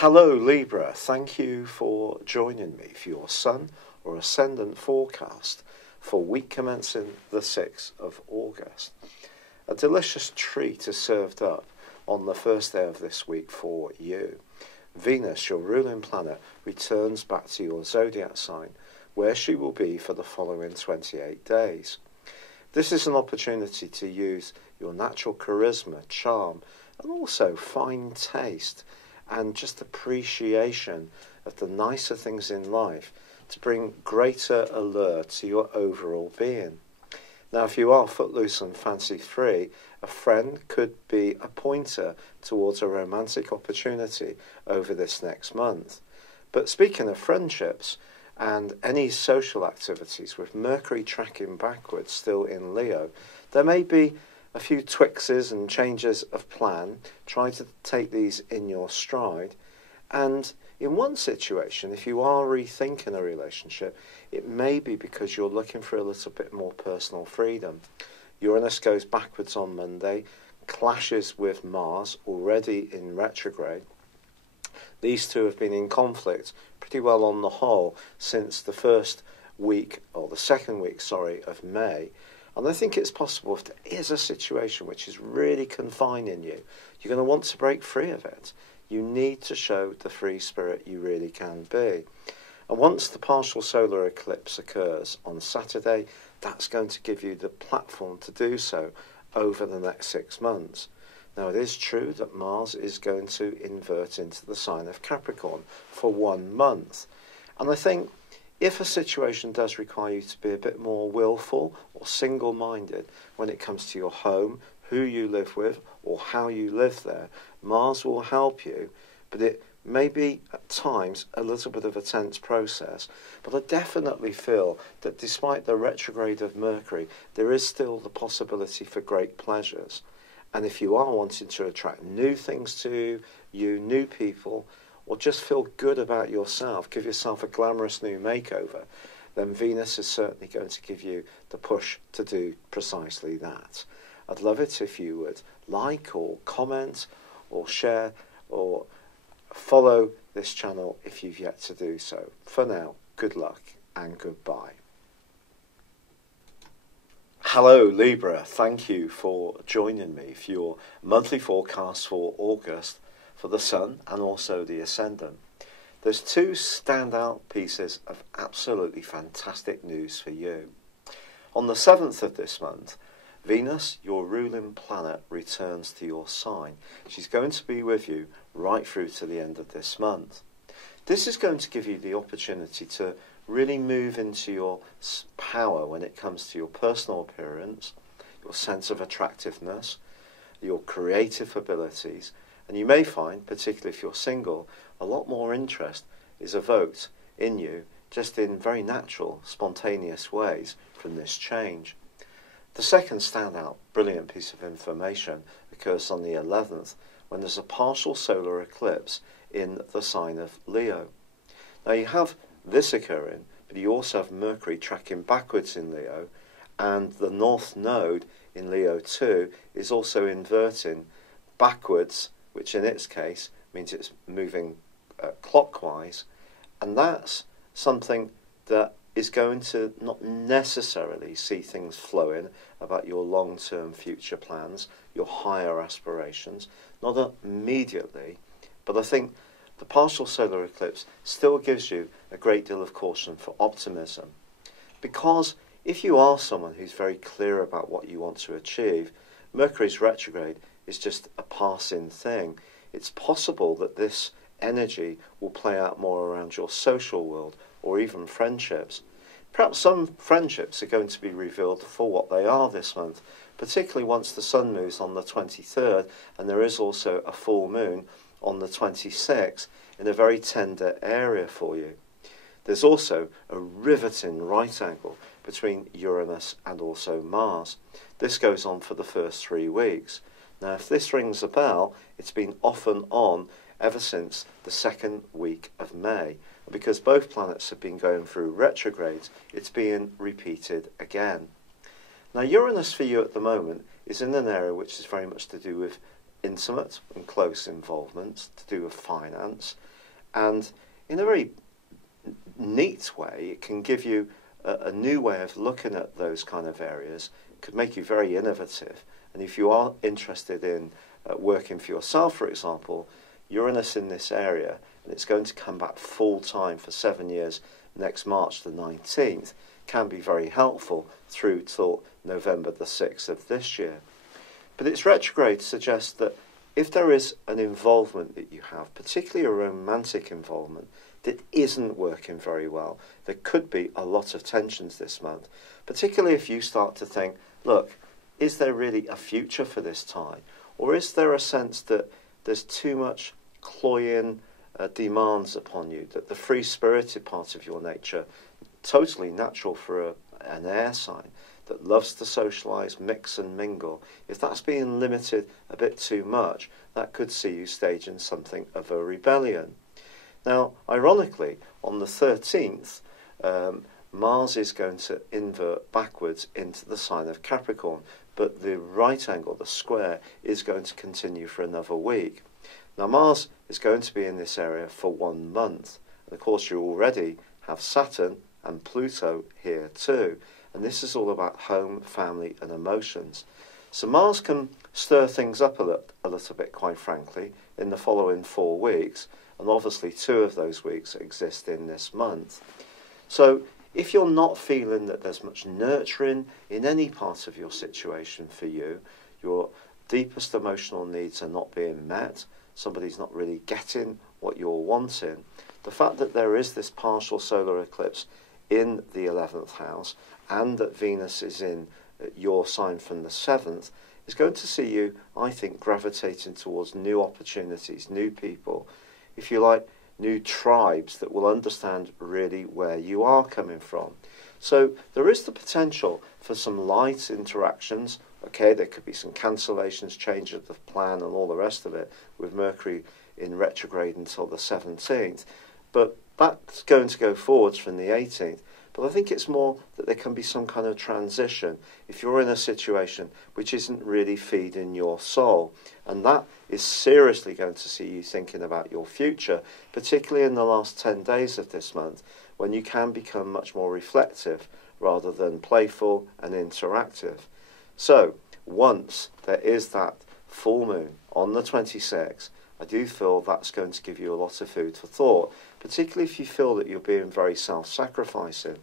Hello Libra, thank you for joining me for your Sun or Ascendant forecast for week commencing the 6th of August. A delicious treat is served up on the first day of this week for you. Venus, your ruling planet, returns back to your Zodiac sign, where she will be for the following 28 days. This is an opportunity to use your natural charisma, charm, and also fine taste and just appreciation of the nicer things in life to bring greater allure to your overall being. Now, if you are footloose and fancy-free, a friend could be a pointer towards a romantic opportunity over this next month. But speaking of friendships and any social activities with Mercury tracking backwards still in Leo, there may be a few twixes and changes of plan. Try to take these in your stride. And in one situation, if you are rethinking a relationship, it may be because you're looking for a little bit more personal freedom. Uranus goes backwards on Monday, clashes with Mars, already in retrograde. These two have been in conflict pretty well on the whole since the second week of May. And I think it's possible if there is a situation which is really confining you, you're going to want to break free of it. You need to show the free spirit you really can be. And once the partial solar eclipse occurs on Saturday, that's going to give you the platform to do so over the next 6 months. Now, it is true that Mars is going to invert into the sign of Capricorn for 1 month. And I think if a situation does require you to be a bit more willful or single-minded when it comes to your home, who you live with, or how you live there, Mars will help you, but it may be at times a little bit of a tense process. But I definitely feel that despite the retrograde of Mercury, there is still the possibility for great pleasures. And if you are wanting to attract new things to you, new people, or just feel good about yourself, give yourself a glamorous new makeover, then Venus is certainly going to give you the push to do precisely that. I'd love it if you would like or comment or share or follow this channel if you've yet to do so. For now, good luck and goodbye. Hello Libra, thank you for joining me for your monthly forecast for August for the Sun and also the Ascendant. There's two standout pieces of absolutely fantastic news for you. On the 7th of this month, Venus, your ruling planet, returns to your sign. She's going to be with you right through to the end of this month. This is going to give you the opportunity to really move into your power when it comes to your personal appearance, your sense of attractiveness, your creative abilities, and you may find, particularly if you're single, a lot more interest is evoked in you just in very natural, spontaneous ways from this change. The second standout, brilliant piece of information occurs on the 11th when there's a partial solar eclipse in the sign of Leo. Now you have this occurring, but you also have Mercury tracking backwards in Leo, and the North Node in Leo 2 is also inverting backwards, which in its case means it's moving clockwise, and that's something that is going to not necessarily see things flowing about your long-term future plans, your higher aspirations, not immediately, but I think the partial solar eclipse still gives you a great deal of caution for optimism. Because if you are someone who's very clear about what you want to achieve, Mercury's retrograde is just a passing thing. It's possible that this energy will play out more around your social world or even friendships. Perhaps some friendships are going to be revealed for what they are this month, particularly once the Sun moves on the 23rd, and there is also a full moon on the 26th in a very tender area for you. There's also a riveting right angle between Uranus and also Mars. This goes on for the first 3 weeks. Now, if this rings a bell, it's been off and on ever since the second week of May. Because both planets have been going through retrogrades, it's being repeated again. Now, Uranus for you at the moment is in an area which is very much to do with intimate and close involvements, to do with finance. And in a very neat way, it can give you a new way of looking at those kind of areas. It could make you very innovative. And if you are interested in working for yourself, for example, Uranus in this area, and it's going to come back full time for 7 years next March the 19th, can be very helpful through till November the 6th of this year. But its retrograde suggests that if there is an involvement that you have, particularly a romantic involvement, that isn't working very well, there could be a lot of tensions this month, particularly if you start to think, look, is there really a future for this tie? Or is there a sense that there's too much cloying demands upon you, that the free-spirited part of your nature, totally natural for an air sign, that loves to socialise, mix and mingle, if that's being limited a bit too much, that could see you staging something of a rebellion. Now, ironically, on the 13th, Mars is going to invert backwards into the sign of Capricorn, but the right angle, the square, is going to continue for another week. Now, Mars is going to be in this area for 1 month. And of course, you already have Saturn and Pluto here too. And this is all about home, family and emotions. So Mars can stir things up a little bit, quite frankly, in the following 4 weeks. And obviously 2 of those weeks exist in this month. So if you're not feeling that there's much nurturing in any part of your situation for you, your deepest emotional needs are not being met, somebody's not really getting what you're wanting, the fact that there is this partial solar eclipse in the 11th house and that Venus is in your sign from the 7th is going to see you, I think, gravitating towards new opportunities, new people, if you like, new tribes that will understand really where you are coming from. So there is the potential for some light interactions. Okay, there could be some cancellations, change of the plan and all the rest of it with Mercury in retrograde until the 17th. But that's going to go forwards from the 18th. But I think it's more that there can be some kind of transition if you're in a situation which isn't really feeding your soul. And that is seriously going to see you thinking about your future, particularly in the last 10 days of this month, when you can become much more reflective rather than playful and interactive. So once there is that full moon on the 26th, I do feel that's going to give you a lot of food for thought, particularly if you feel that you're being very self-sacrificing.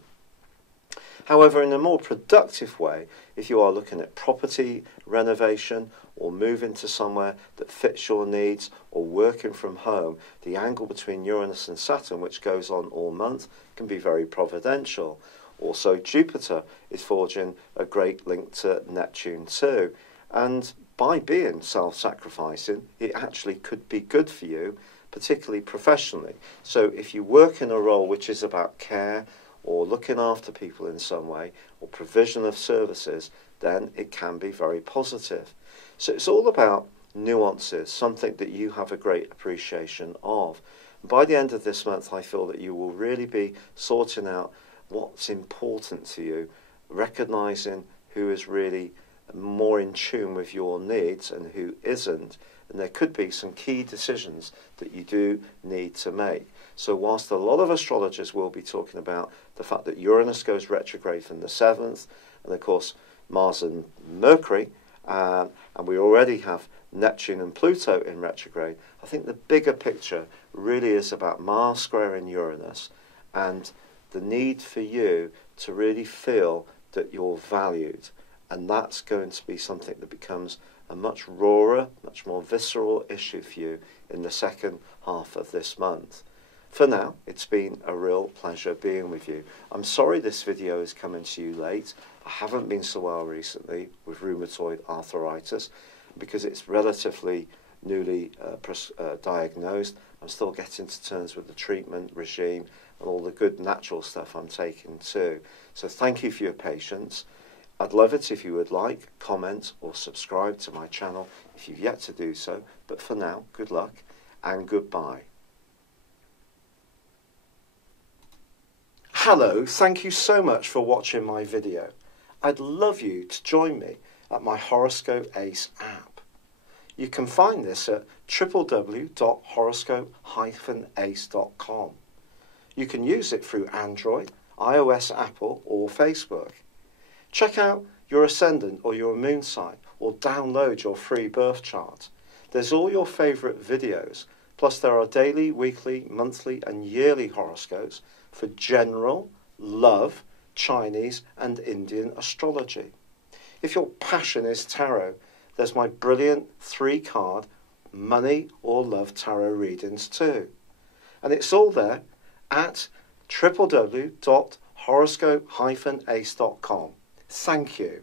However, in a more productive way, if you are looking at property renovation or moving to somewhere that fits your needs or working from home, the angle between Uranus and Saturn, which goes on all month, can be very providential. Also, Jupiter is forging a great link to Neptune too. And by being self-sacrificing, it actually could be good for you, particularly professionally. So if you work in a role which is about care or looking after people in some way or provision of services, then it can be very positive. So it's all about nuances, something that you have a great appreciation of. And by the end of this month, I feel that you will really be sorting out what's important to you, recognizing who is really more in tune with your needs and who isn't. And there could be some key decisions that you do need to make. So whilst a lot of astrologers will be talking about the fact that Uranus goes retrograde from the 7th, and of course Mars and Mercury, and we already have Neptune and Pluto in retrograde, I think the bigger picture really is about Mars squaring Uranus and the need for you to really feel that you're valued. And that's going to be something that becomes a much rawer, much more visceral issue for you in the second half of this month. For now, it's been a real pleasure being with you. I'm sorry this video is coming to you late. I haven't been so well recently with rheumatoid arthritis because it's relatively newly diagnosed. I'm still getting to terms with the treatment regime and all the good natural stuff I'm taking too. So thank you for your patience. I'd love it if you would like, comment or subscribe to my channel if you've yet to do so. But for now, good luck and goodbye. Hello, thank you so much for watching my video. I'd love you to join me at my Horoscope Ace app. You can find this at www.horoscope-ace.com. You can use it through Android, iOS, Apple or Facebook. Check out your ascendant or your moon sign or download your free birth chart. There's all your favourite videos, plus there are daily, weekly, monthly and yearly horoscopes for general, love, Chinese and Indian astrology. If your passion is tarot, there's my brilliant 3-card money or love tarot readings too. And it's all there at www.horoscope-ace.com. Thank you.